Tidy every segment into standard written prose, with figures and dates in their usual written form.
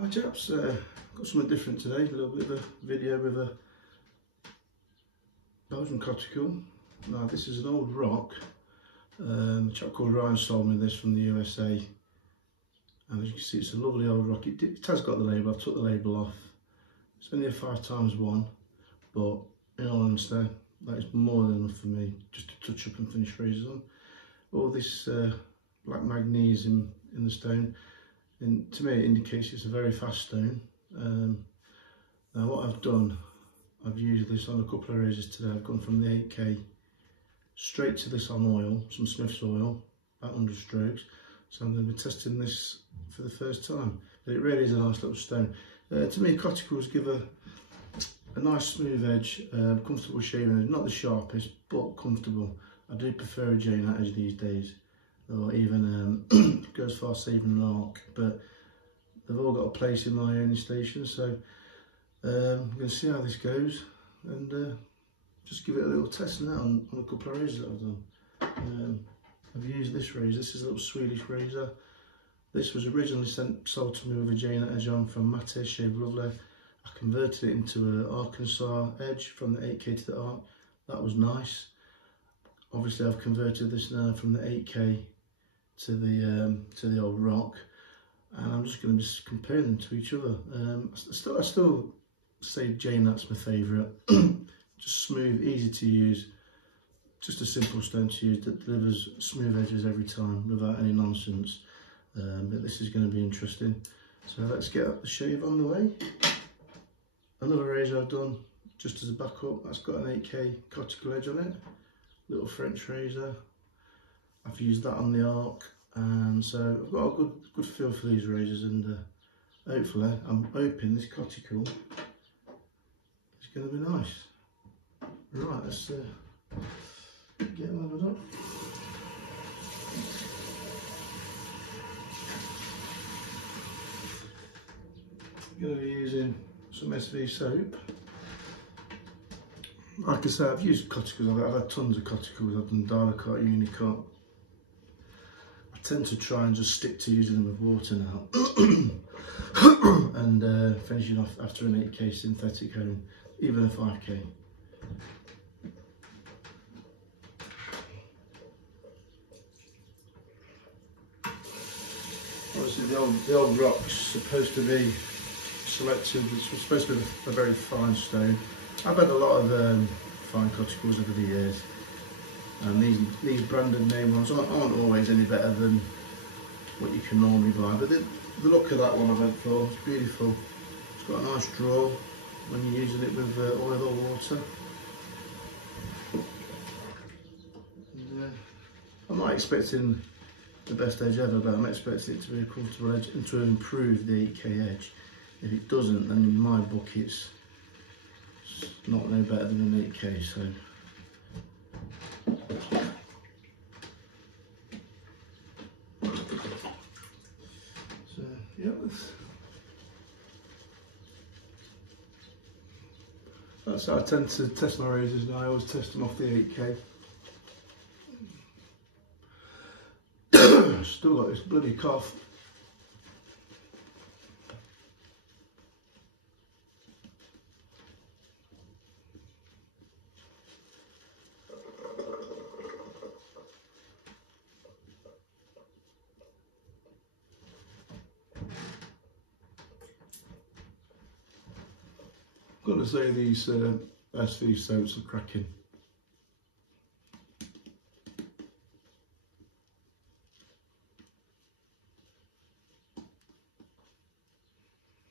Hi chaps, got something different today, a little bit of a video with a Belgian coticule. Now this is an old rock, a chap called Ryan sold me this from the USA, and as you can see it's a lovely old rock. It has got the label, I took the label off. It's only a 5x1, but in all honesty that is more than enough for me just to touch up and finish razors on. All this black magnesium in the stone, and to me it indicates it's a very fast stone. Now what I've done, I've used this on a couple of razors today. I've gone from the 8K straight to this on oil, some Smith's oil, about 100 strokes. So I'm going to be testing this for the first time. But it really is a nice little stone. To me, coticles give a nice smooth edge, comfortable shaving edge, not the sharpest, but comfortable. I do prefer a Jane edge these days, or even go as far as even an arc, but they've all got a place in my owning station. So I'm going to see how this goes and just give it a little test now on a couple of razors that I've done. I've used this razor. This is a little Swedish razor. This was originally sold to me with a Jane edge on from Mate Shave Lovely. I converted it into an Arkansas edge from the 8K to the arc. That was nice. Obviously I've converted this now from the 8K to the old rock, and I'm just going to just compare them to each other. I still say Jane, that's my favourite. Just smooth, easy to use, just a simple stone to use that delivers smooth edges every time without any nonsense. But this is going to be interesting. So let's get the shave on the way. Another razor I've done just as a backup, that's got an 8K coticule edge on it, little French razor. I've used that on the arc, and so I've got a good feel for these razors, and hopefully I'm hoping this coticule is going to be nice. Right, let's get them leveled up. I'm going to be using some SV soap. Like I say, I've used coticles. I've had tons of coticles. I've done Dialocart, Unicut. I tend to try and just stick to using them with water now and finishing off after an 8K synthetic hone, even a 5K. Obviously the old rock's supposed to be selective. It's supposed to be a very fine stone. I've had a lot of fine coticles over the years, and these branded name ones aren't always any better than what you can normally buy. But the look of that one I've had for, it's beautiful. It's got a nice draw when you're using it with oil or water. And, I'm not expecting the best edge ever, but I'm expecting it to be a comfortable edge and to improve the 8K edge. If it doesn't, then in my book it's not no better than an 8K. So yeah, that's how I tend to test my razors now. I always test them off the 8K. Still got this bloody cough. I've got to say these SV soaps are cracking.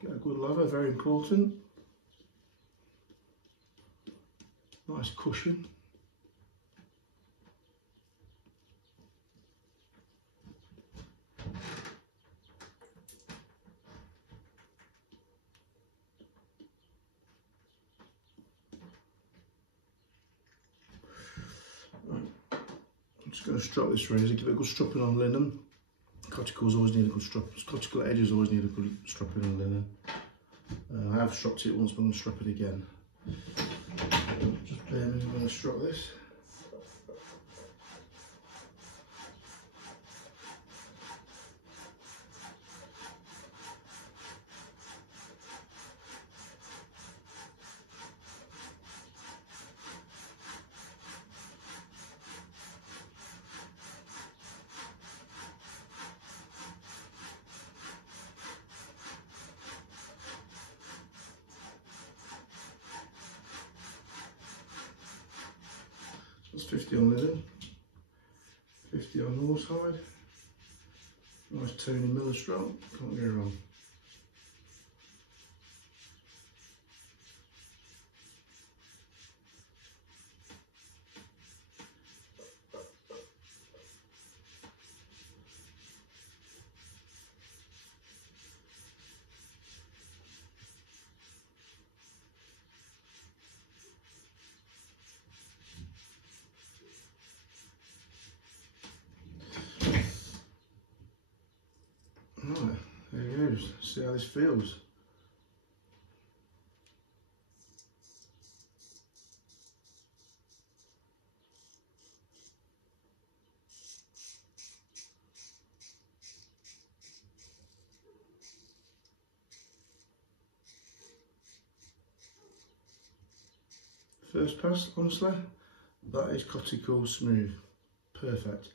Get a good lather, very important. Nice cushion. I'm just going to strap this razor, give it a good stropping on linen. Coticles always need a good strap. Coticle edges always need a good stropping on linen. I have stropped it once, but I'm going to strap it again. Just bear with me when I strap this. That's 50 on linen, 50 on horsehide. Nice Tony Miller strap, can't go wrong. Right, there he goes. See how this feels. First pass, honestly, that is coticule smooth, perfect.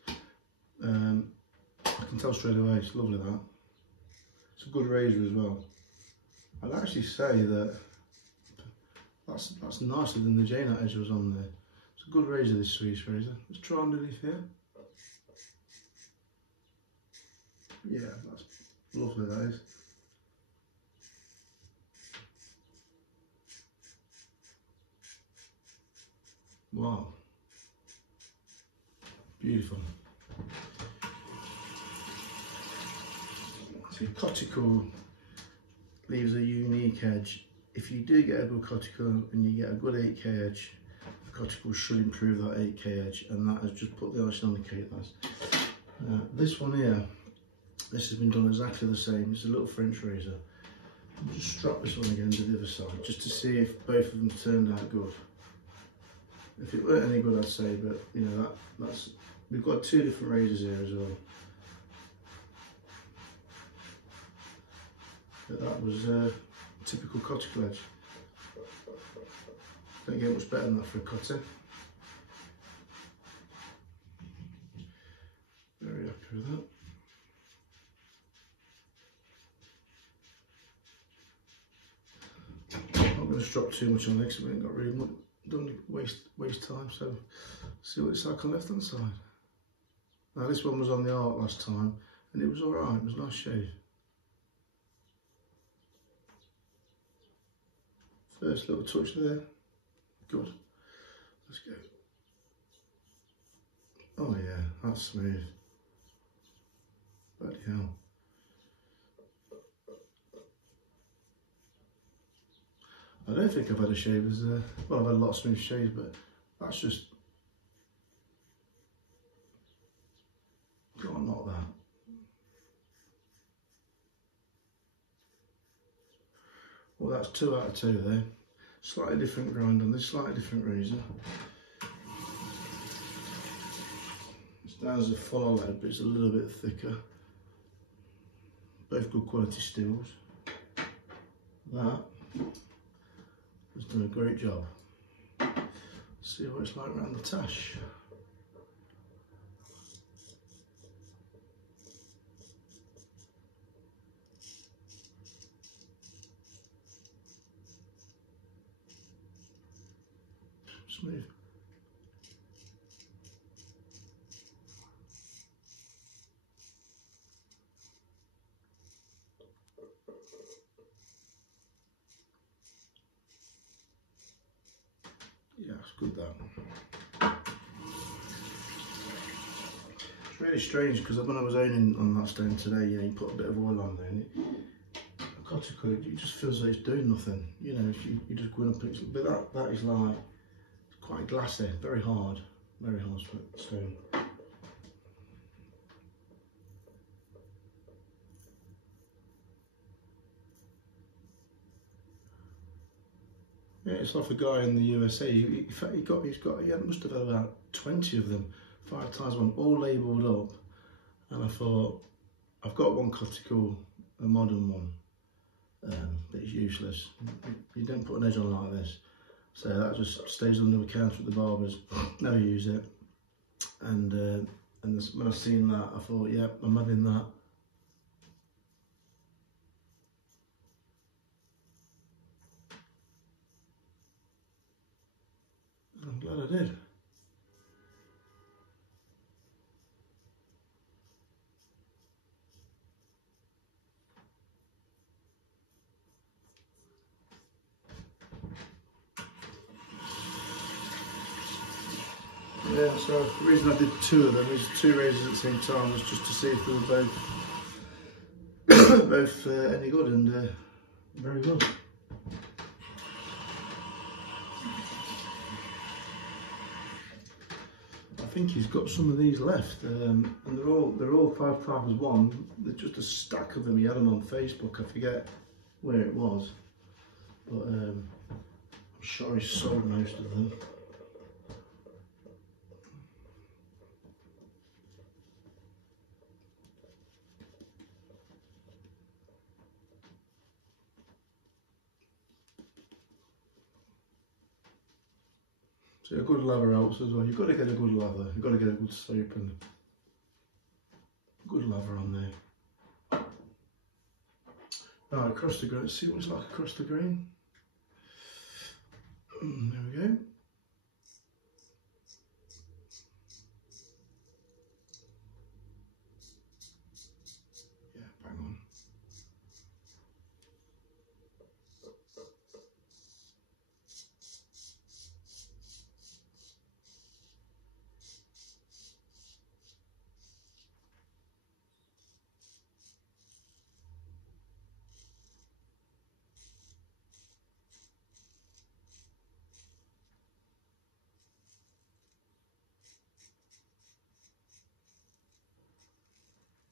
I can tell straight away, it's lovely that. It's a good razor as well. I'd actually say that that's nicer than the Jane edge was on there. It's a good razor, this Swiss razor. Let's try underneath here. Yeah, that's lovely, that is. Wow, beautiful. See, coticule leaves a unique edge. If you do get a good coticule and you get a good 8K edge, the coticule should improve that 8K edge, and that has just put the icing on the cake. This one here, this has been done exactly the same. It's a little French razor. I'll just strap this one again to the other side, just to see if both of them turned out good. If it weren't any good, I'd say, but you know, that's we've got two different razors here as well. But that was a typical coticule edge. Don't get much better than that for a cutter. Very happy with that. I'm not going to strap too much on this, we ain't got really much. Don't waste time, so see what it's like on the left hand side. Now this one was on the art last time and it was alright, it was a nice shave. First little touch there, good. Let's go. Oh yeah, that's smooth. Bloody hell. I don't think I've had a shave as well, I've had a lot of smooth shaves, but that's just, can't knock that. Well, that's 2 out of 2 there. Slightly different grind on this, slightly different razor. It's down as a full lead, but it's a little bit thicker. Both good quality steels. That has done a great job. Let's see what it's like around the tash. Smooth. Yeah, it's good that. It's really strange because when I was owning on that stone today, you know, you put a bit of oil on there and a coticule, it just feels like it's doing nothing. You know, if you just go up, but that is like, it's quite glassy, very hard stone. Yeah, it's like a guy in the USA. He must have had about 20 of them, 5 times one, all labelled up. And I thought, I've got one coticule, a modern one, but it's useless. You don't put an edge on like this. So that just stays under the counter at the barbers. Never use it. And when I seen that, I thought, yeah, I'm having that. I'm glad I did. Yeah, so the reason I did two of them is two razors at the same time was just to see if they were both any good, and very good. I think he's got some of these left, and they're all 551. There's just a stack of them. He had them on Facebook. I forget where it was, but I'm sure he sold most of them. So a good lather helps as well. You've got to get a good lather. You've got to get a good soap and good lather on there. Right, across the grain. Let's see what it's like across the grain. There we go. Yeah, bang on.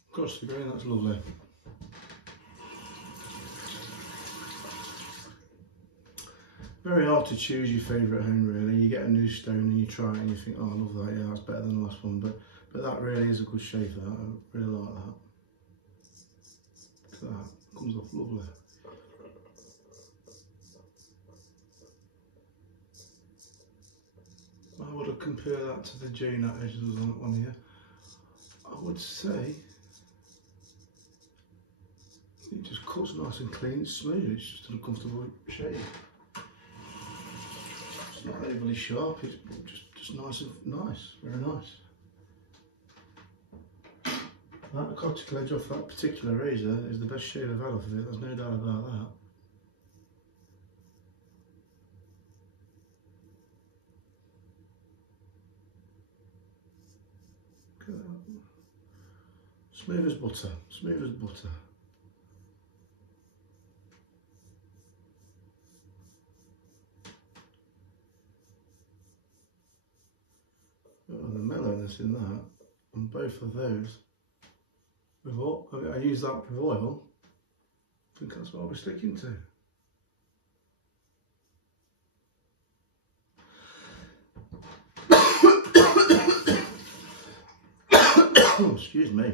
Across the grain, that's lovely. Very hard to choose your favourite hone really. You get a new stone and you try it and you think, oh I love that, yeah that's better than the last one, but that really is a good shape that. I really like that. Look at that, comes off lovely. How would I compare that to the J-nut edges on here? I would say it just cuts nice and clean, it's smooth, it's just an uncomfortable shape. It's not overly sharp, it's just nice and nice, very nice. That coticule edge off that particular razor is the best shave I've had off of it, there's no doubt about that. Look at that. Smooth as butter, smooth as butter. Oh, the mellowness in that, on both of those. With what? I use that with oil. I think that's what I'll be sticking to. Oh, excuse me.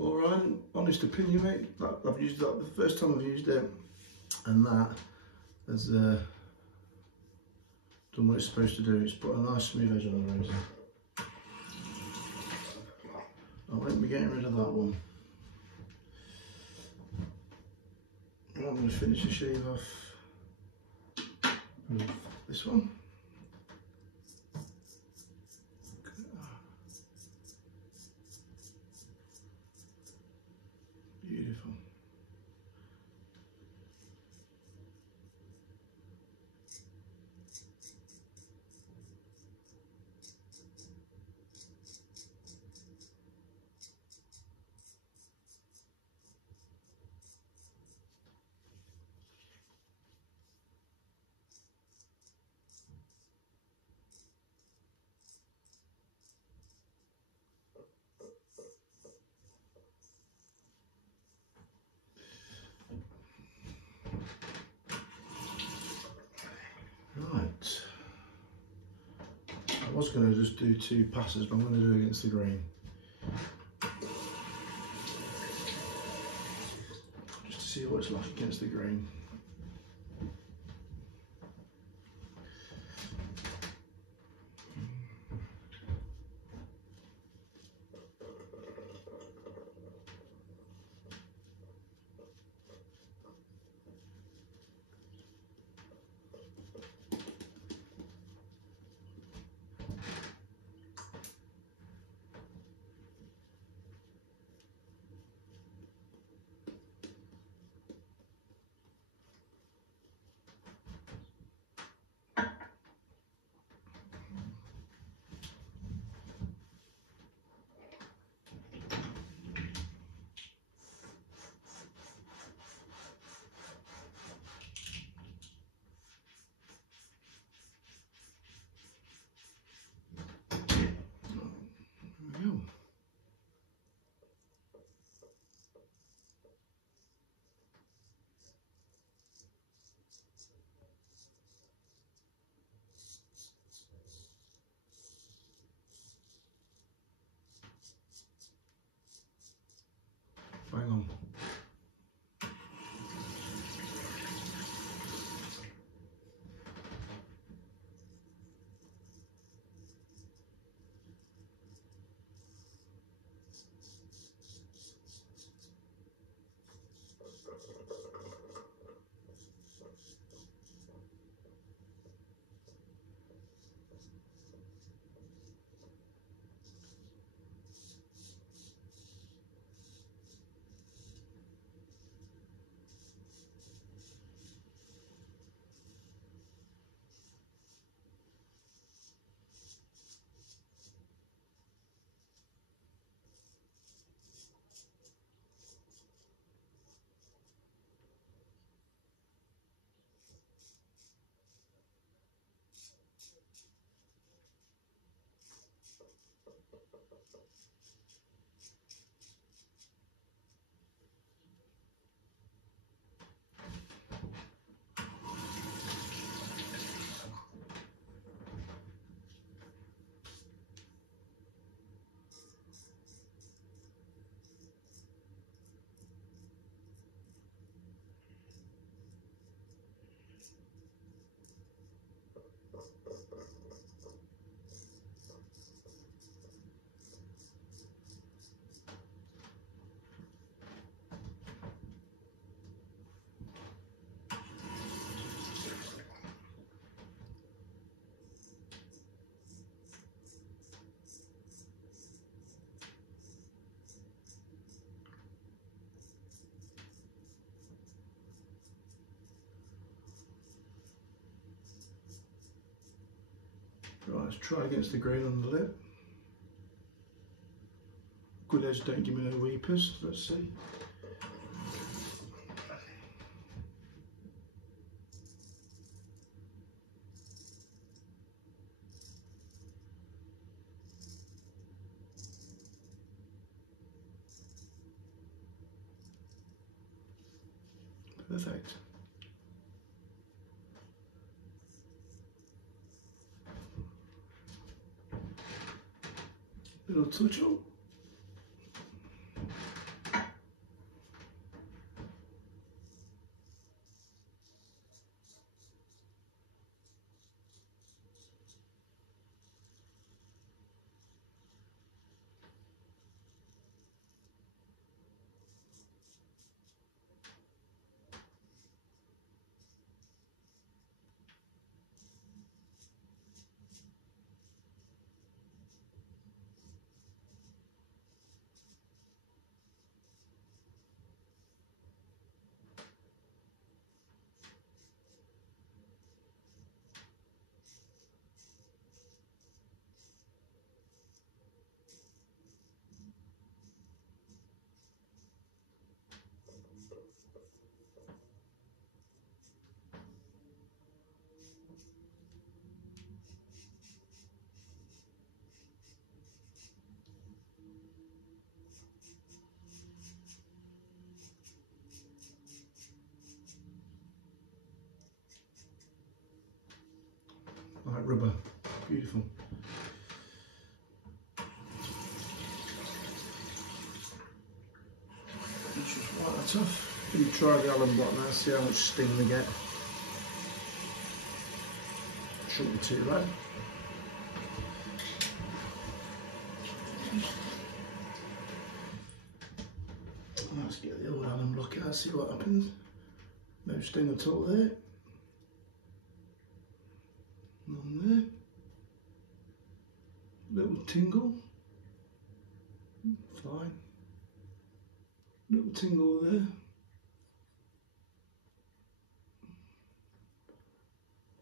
Alright, honest opinion mate, I've used that the first time I've used it, and that has done what it's supposed to do. It's put a nice smooth edge on the razor. I won't be getting rid of that one. I'm going to finish the shave off with this one. Beautiful. Right, I was going to just do two passes, but I'm going to do it against the grain. Just to see what it's like against the grain. let's try against the grain on the lip. Good edge, don't give me no weepers. Let's see. Perfect. Little touch up. Like rubber, beautiful. Let's just wipe that off. Can you try the alum block now, see how much sting they get. Shouldn't be too bad. Let's get the old alum block out, see what happens. No sting at all there. None there. Little tingle. Fine. Little tingle there.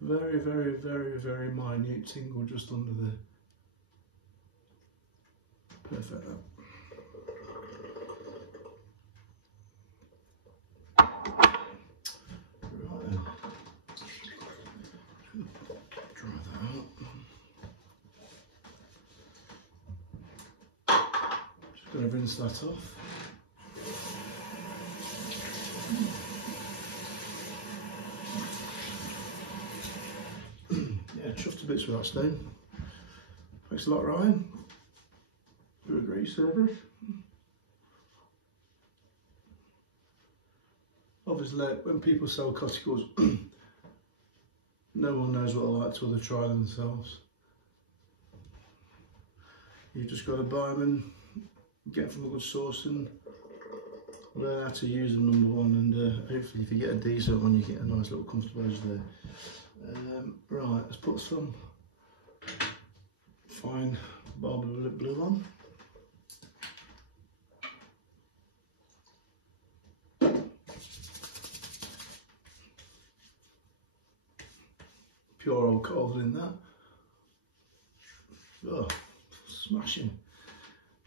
Very, very, very, very minute tingle just under there. Perfect. Right then. Dry that out. Just got to rinse that off. Yeah, chuffed to bits with that stone. Thanks a lot, Ryan. Do a great service. Obviously, when people sell coticles, no one knows what they're like till they try them themselves. You've just got to buy them and get from a good source and learn how to use them, number one, and hopefully if you get a decent one you get a nice little comfortable edge there. Right, let's put some fine barber lip blue on. Pure old cold in that. Oh, smashing.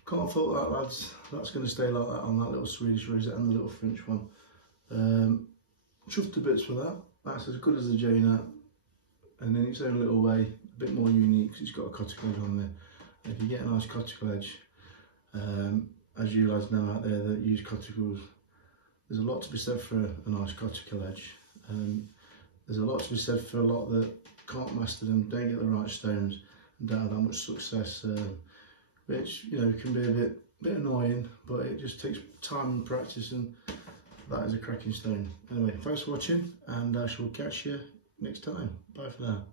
Can't fault that, lads. That's going to stay like that on that little Swedish rosette and the little French one. Chuffed to bits for that. That's as good as the Jane, and in its own little way, a bit more unique because it's got a coticule edge on there. And if you get a nice coticule edge, as you lads know out there that use coticles, there's a lot to be said for a nice coticule edge. There's a lot to be said for a lot that can't master them, don't get the right stones, and don't have that much success, which, you know, can be a bit annoying, but it just takes time and practice, and that is a cracking stone. Anyway, thanks for watching, and I shall catch you next time. Bye for now.